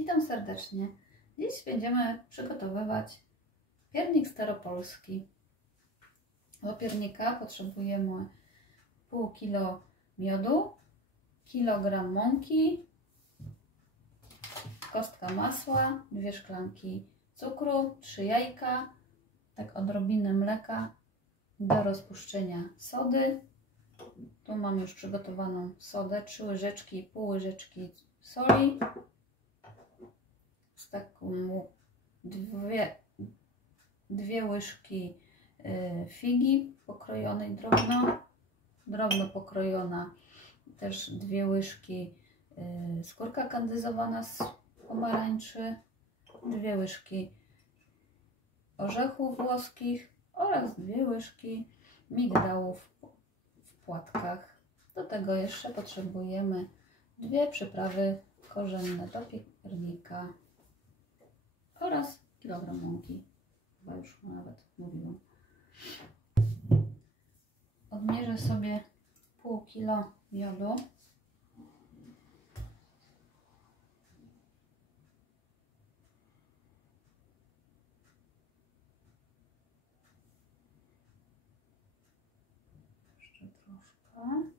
Witam serdecznie. Dziś będziemy przygotowywać piernik staropolski. Do piernika potrzebujemy pół kilo miodu, kilogram mąki, kostka masła, 2 szklanki cukru, 3 jajka, tak odrobinę mleka, do rozpuszczenia sody. Tu mam już przygotowaną sodę, 3 łyżeczki, pół łyżeczki soli, z taką dwie łyżki figi pokrojonej drobno pokrojona, też 2 łyżki skórka kandyzowana z pomarańczy, 2 łyżki orzechów włoskich oraz 2 łyżki migdałów w płatkach. Do tego jeszcze potrzebujemy 2 przyprawy korzenne do piernika oraz kilogram mąki, chyba już nawet mówiłam. Odmierzę sobie pół kilo miodu. Jeszcze troszkę.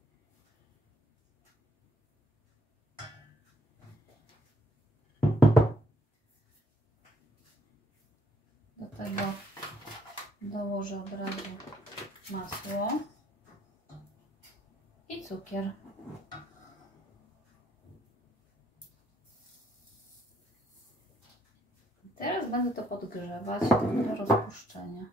Do tego dołożę od razu masło i cukier. Teraz będę to podgrzewać do rozpuszczenia.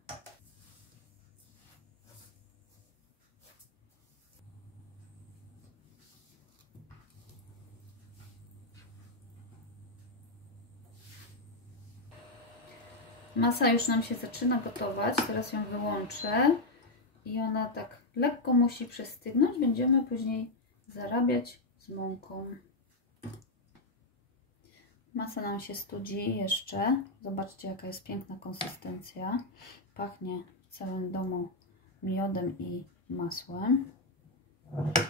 Masa już nam się zaczyna gotować, teraz ją wyłączę i ona tak lekko musi przystygnąć. Będziemy później zarabiać z mąką. Masa nam się studzi jeszcze. Zobaczcie, jaka jest piękna konsystencja. Pachnie w całym domu miodem i masłem.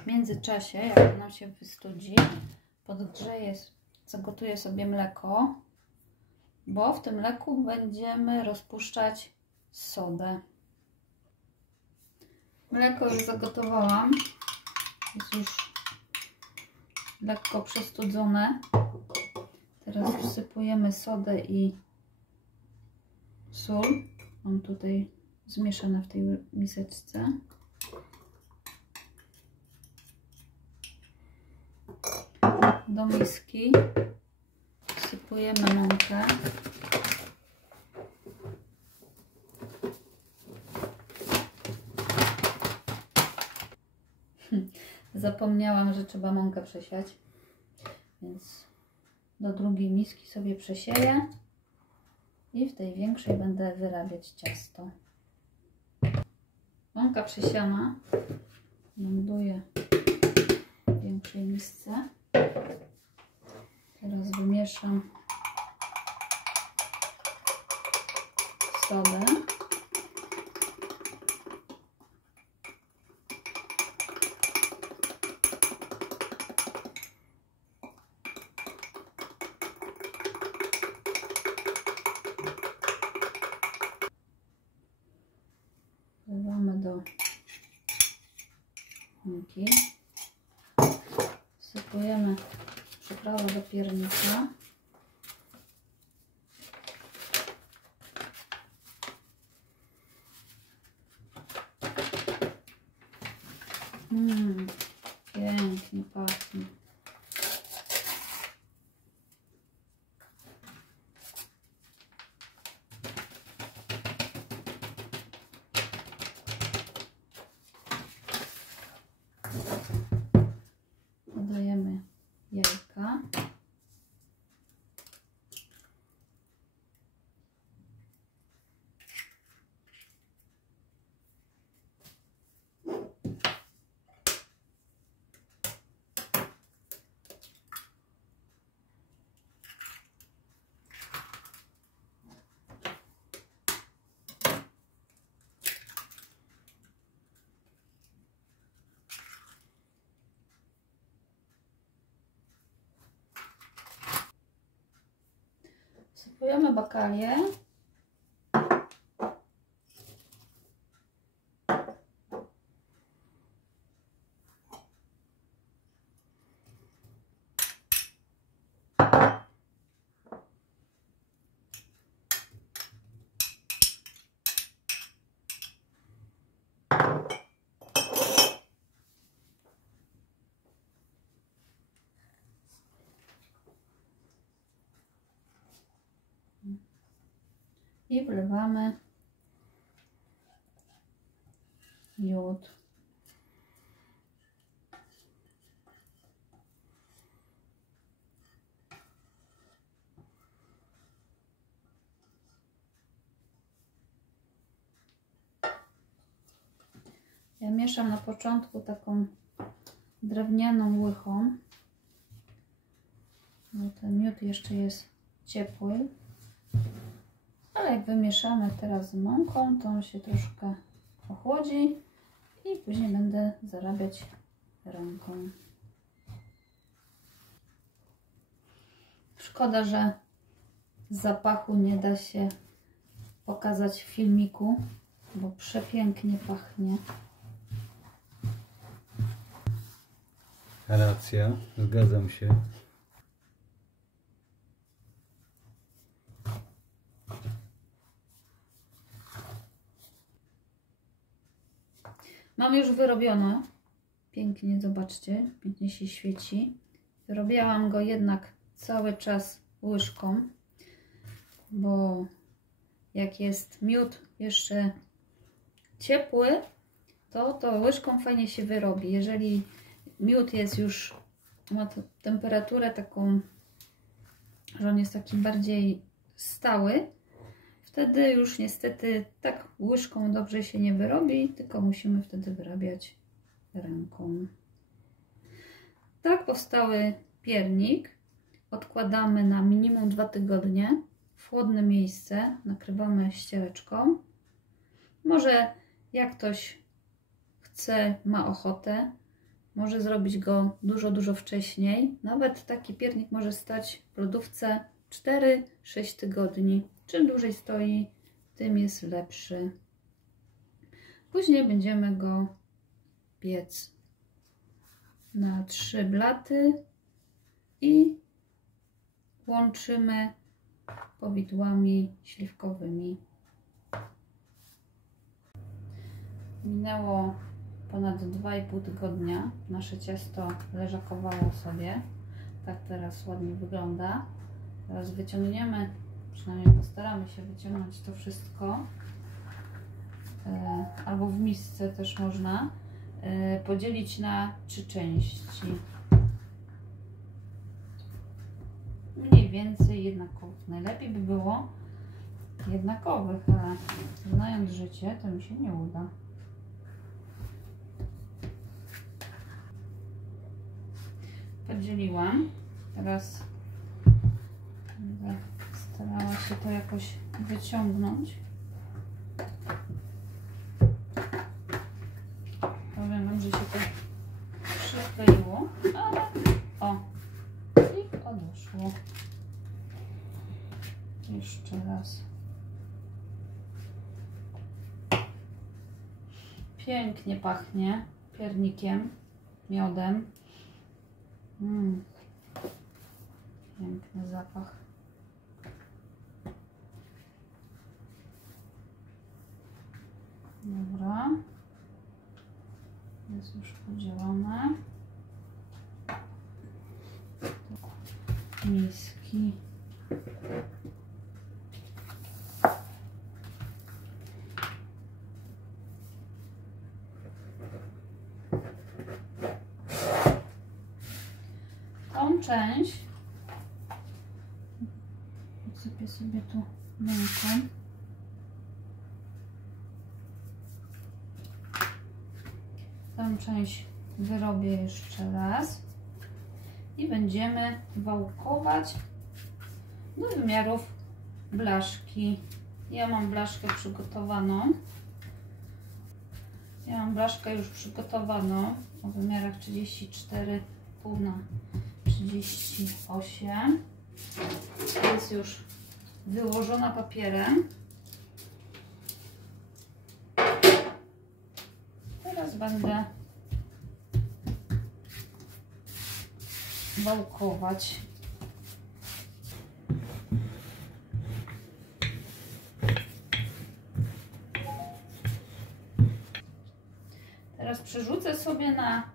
W międzyczasie, jak nam się wystudzi, podgrzeję, zagotuję sobie mleko, bo w tym mleku będziemy rozpuszczać sodę. Mleko już zagotowałam, jest już lekko przestudzone. Teraz wsypujemy sodę i sól. Mam tutaj zmieszane w tej miseczce. Do miski wsypujemy mąkę. Zapomniałam, że trzeba mąkę przesiać, więc do drugiej miski sobie przesieję i w tej większej będę wyrabiać ciasto. Mąka przesiana ląduje w większej misce. Teraz wymieszam sodę. Wlewamy do mąki. Wsypujemy przyprawę do piernika. Pięknie pachnie. Dodajemy jajka. Wsypujemy bakalię. I wlewamy miód. Ja mieszam na początku taką drewnianą łychą, bo ten miód jeszcze jest ciepły. Ale jak wymieszamy teraz z mąką, to on się troszkę ochłodzi i później będę zarabiać ręką. Szkoda, że zapachu nie da się pokazać w filmiku, bo przepięknie pachnie. Racja, zgadzam się. Mam już wyrobione. Pięknie, zobaczcie, pięknie się świeci. Wyrobiłam go jednak cały czas łyżką, bo jak jest miód jeszcze ciepły, to łyżką fajnie się wyrobi. Jeżeli miód jest już, ma temperaturę taką, że on jest taki bardziej stały, wtedy już niestety tak łyżką dobrze się nie wyrobi, tylko musimy wtedy wyrabiać ręką. Tak powstały piernik. Odkładamy na minimum 2 tygodnie w chłodne miejsce, nakrywamy ściereczką. Może jak ktoś chce, ma ochotę, może zrobić go dużo wcześniej. Nawet taki piernik może stać w lodówce 4-6 tygodni. Czym dłużej stoi, tym jest lepszy. Później będziemy go piec na 3 blaty i łączymy powidłami śliwkowymi. Minęło ponad 2,5 tygodnia. Nasze ciasto leżakowało sobie. Tak teraz ładnie wygląda. Teraz wyciągniemy, przynajmniej postaramy się wyciągnąć to wszystko. Albo w misce też można podzielić na 3 części. Mniej więcej jednakowych. Najlepiej by było jednakowych, ale znając życie, to mi się nie uda. Podzieliłam. Teraz będę starała się to jakoś wyciągnąć. Powiem wam, że się to przykleiło, ale o, i odeszło. Jeszcze raz. Pięknie pachnie piernikiem, miodem. Piękny zapach. Dobra. Jest już podzielone. Miski. Tą część odsypię sobie tu mąką. Tą część wyrobię jeszcze raz i będziemy wałkować do wymiarów blaszki. Ja mam blaszkę przygotowaną. Ja mam blaszkę już przygotowaną o wymiarach 34,5 na 38. Jest już wyłożona papierem. Teraz będę wałkować. Teraz przerzucę sobie na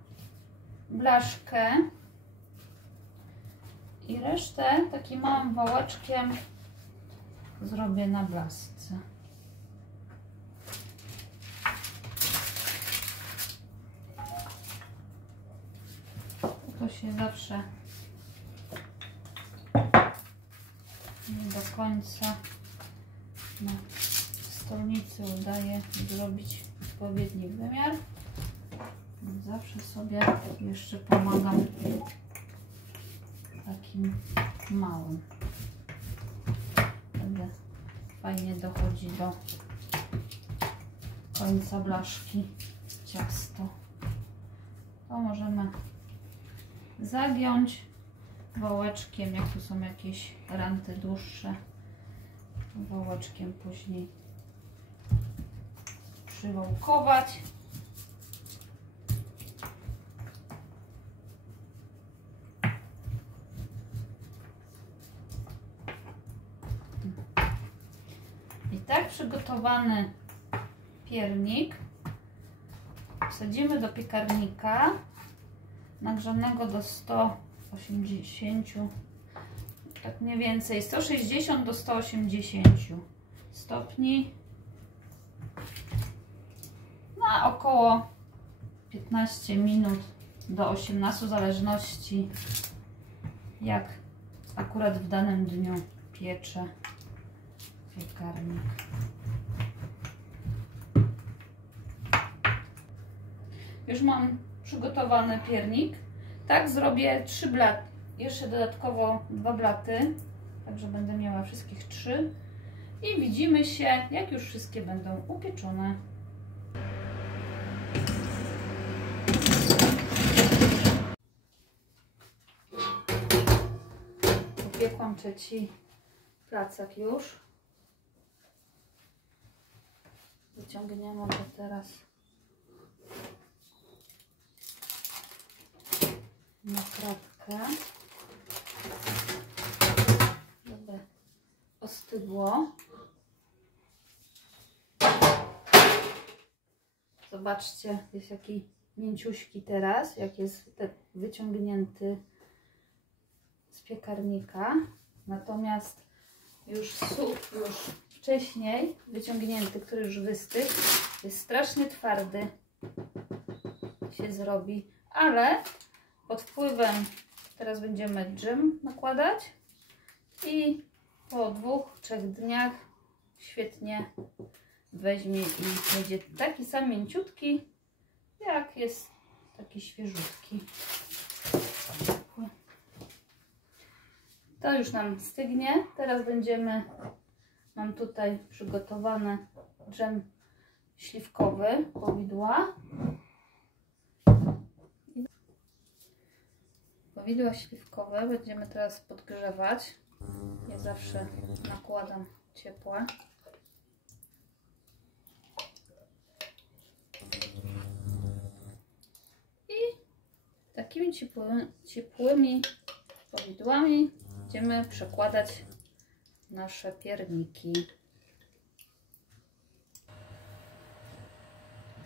blaszkę i resztę takim małym wałeczkiem zrobię na blaszce. To się zawsze nie do końca na stolnicy udaje zrobić odpowiedni wymiar. Zawsze sobie jeszcze pomagam takim małym. Wtedy fajnie dochodzi do końca blaszki ciasto. To możemy zagiąć wałeczkiem, jak tu są jakieś ranty dłuższe, wałeczkiem później przywałkować. I tak przygotowany piernik wsadzimy do piekarnika nagrzanego do 180, tak mniej więcej 160 do 180 stopni na około 15 minut do 18, w zależności jak akurat w danym dniu piecze piekarnik. Już mam przygotowany piernik. Tak zrobię 3 blaty. Jeszcze dodatkowo 2 blaty. Także będę miała wszystkich 3. I widzimy się, jak już wszystkie będą upieczone. Upiekłam trzeci placek już. Wyciągniemy go teraz na kratkę, żeby ostygło. Zobaczcie, jest jaki mięciuśki teraz, jak jest wyciągnięty z piekarnika. Natomiast już wcześniej wyciągnięty, który już wystygł, jest strasznie twardy się zrobi, ale pod wpływem teraz będziemy dżem nakładać i po 2-3 dniach świetnie weźmie i będzie taki sam mięciutki, jak jest taki świeżutki. To już nam stygnie. Teraz mam tutaj przygotowany dżem śliwkowy, powidła. Powidła śliwkowe będziemy teraz podgrzewać. Ja zawsze nakładam ciepłe. I takimi ciepłymi powidłami będziemy przekładać nasze pierniki.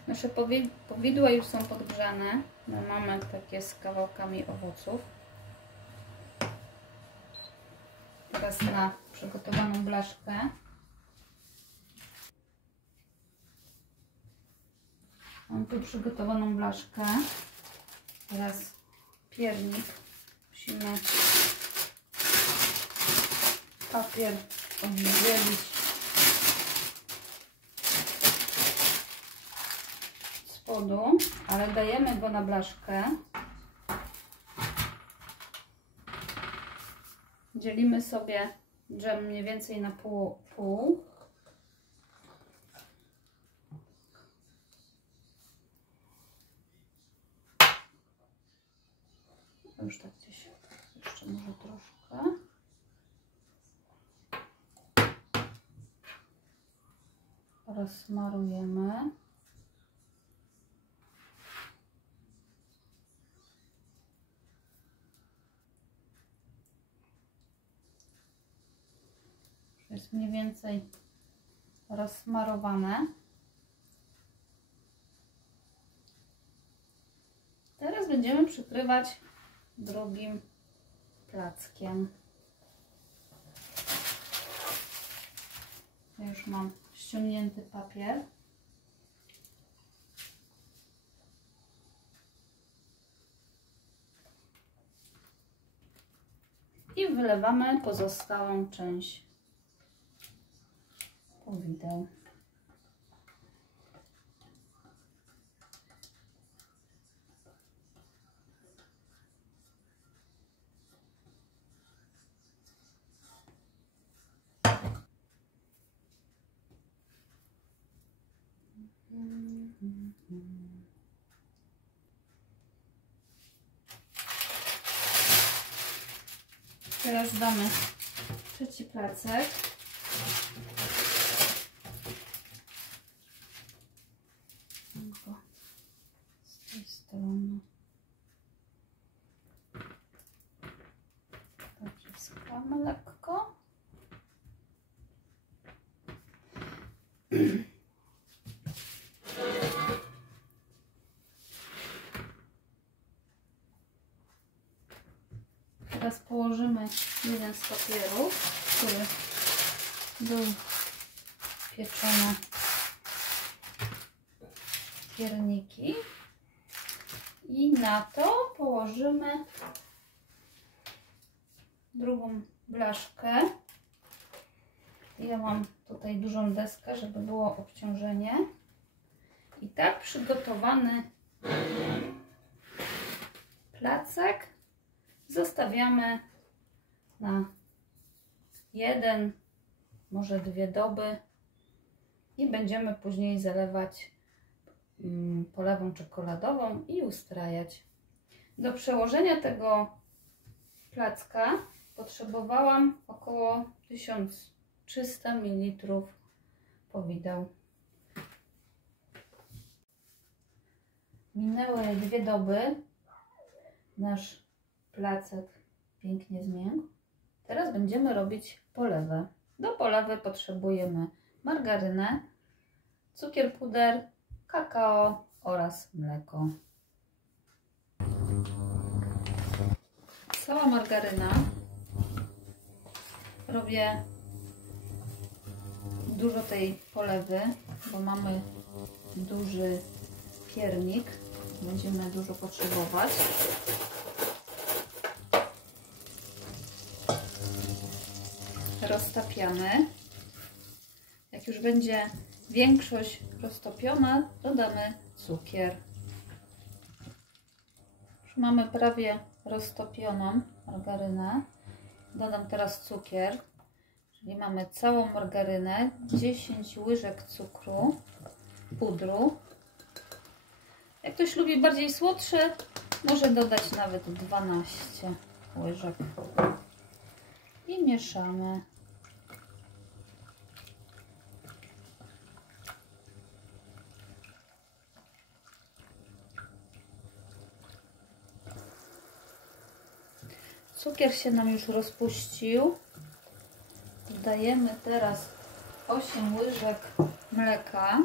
Nasze powidła już są podgrzane. No, mamy takie z kawałkami owoców. Teraz na przygotowaną blaszkę mam tu przygotowaną blaszkę. Teraz piernik. Musimy papier oddzielić z spodu, ale dajemy go na blaszkę. Dzielimy sobie dżem mniej więcej na pół. Już tak gdzieś, jeszcze może troszkę. rozsmarujemy. Jest mniej więcej rozsmarowane. Teraz będziemy przykrywać drugim plackiem. Ja już mam ściągnięty papier. I wylewamy pozostałą część powideł. Teraz damy trzeci placek. Z tej strony. Dobrze, wsypamy lekko. Teraz położymy jeden z papierów, który był pieczone pierniki, i na to położymy drugą blaszkę. Ja mam tutaj dużą deskę, żeby było obciążenie. I tak przygotowany placek zostawiamy na 1, może 2 doby i będziemy później zalewać polewą czekoladową i ustrajać. Do przełożenia tego placka potrzebowałam około 1300 ml powideł. Minęły 2 doby. Nasz placek pięknie zmiękł. Teraz będziemy robić polewę. Do polewy potrzebujemy margarynę, cukier puder, kakao oraz mleko. Cała margaryna. Robię dużo tej polewy, bo mamy duży piernik. Będziemy dużo potrzebować. Roztapiamy. Jak już będzie większość roztopiona, dodamy cukier. Już mamy prawie roztopioną margarynę. Dodam teraz cukier, czyli mamy całą margarynę, 10 łyżek cukru, pudru. Jak ktoś lubi bardziej słodsze, może dodać nawet 12 łyżek. I mieszamy. Cukier się nam już rozpuścił. Dodajemy teraz 8 łyżek mleka.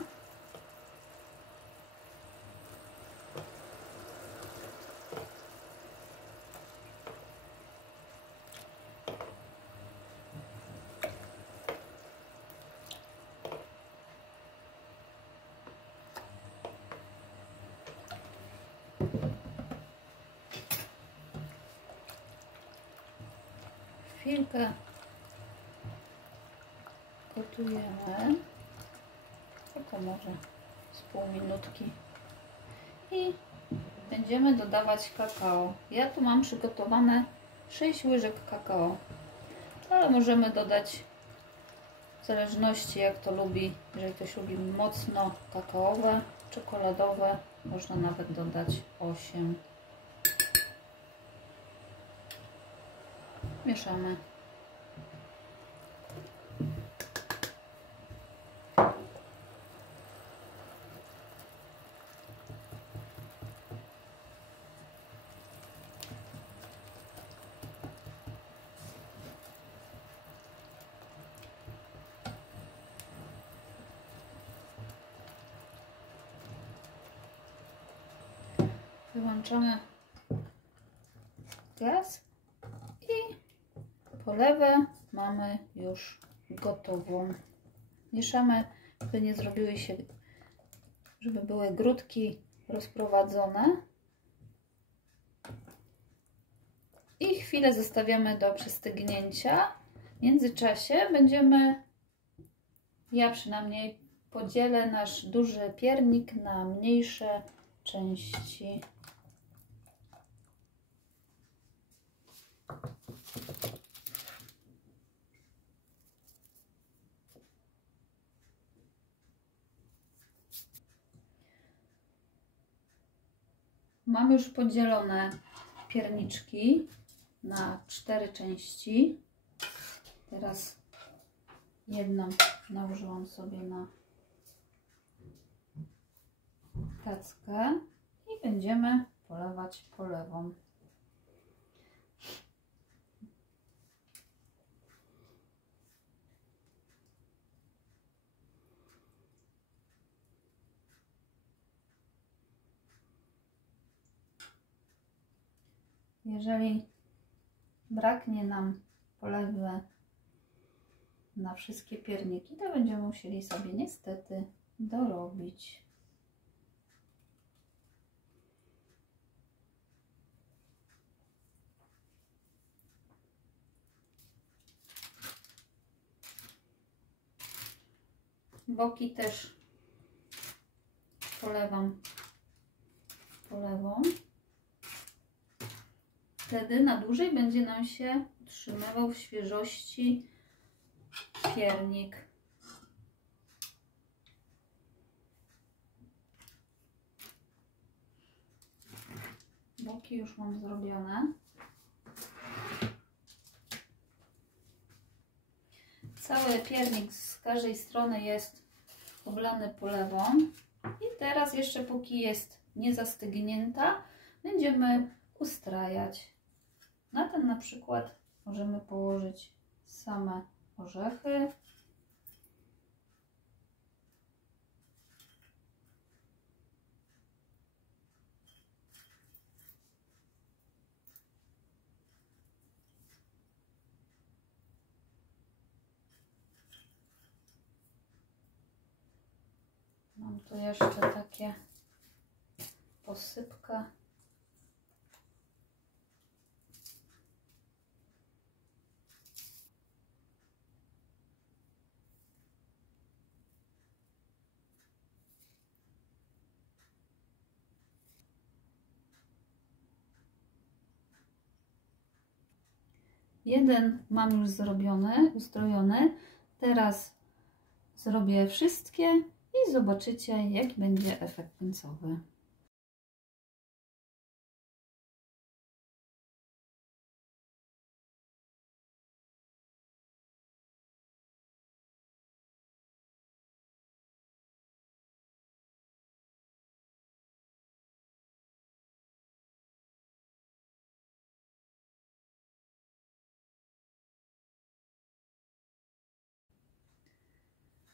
Chwilkę gotujemy, tylko może z pół minutki, i będziemy dodawać kakao. Ja tu mam przygotowane 6 łyżek kakao, ale możemy dodać w zależności jak to lubi. Jeżeli ktoś lubi mocno kakaowe, czekoladowe, można nawet dodać 8. Mieszamy. Wyłączamy gaz i polewę mamy już gotową. Mieszamy, by nie zrobiły się, żeby były grudki rozprowadzone. I chwilę zostawiamy do przystygnięcia. W międzyczasie ja przynajmniej podzielę nasz duży piernik na mniejsze części. Mam już podzielone pierniczki na 4 części. Teraz jedną nałożyłam sobie na tackę i będziemy polewać polewą. Jeżeli braknie nam polewy na wszystkie pierniki, to będziemy musieli sobie niestety dorobić. Boki też polewam polewą. Wtedy na dłużej będzie nam się utrzymywał w świeżości piernik. Boki już mam zrobione. Cały piernik z każdej strony jest oblany polewą. I teraz jeszcze póki jest nie zastygnięta, będziemy ustrajać. Na ten na przykład możemy położyć same orzechy. Mam tu jeszcze takie posypkę. Jeden mam już zrobiony, ustrojony. Teraz zrobię wszystkie i zobaczycie, jaki będzie efekt końcowy.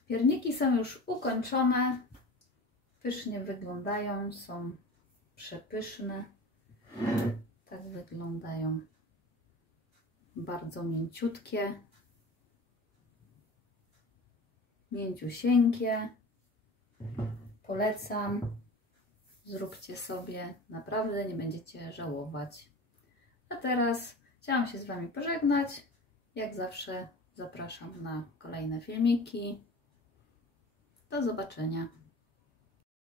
Pierniki są już ukończone, pysznie wyglądają, są przepyszne. Tak wyglądają, bardzo mięciutkie, mięciusieńkie. Polecam, zróbcie sobie, naprawdę nie będziecie żałować. A teraz chciałam się z Wami pożegnać. Jak zawsze zapraszam na kolejne filmiki. Do zobaczenia.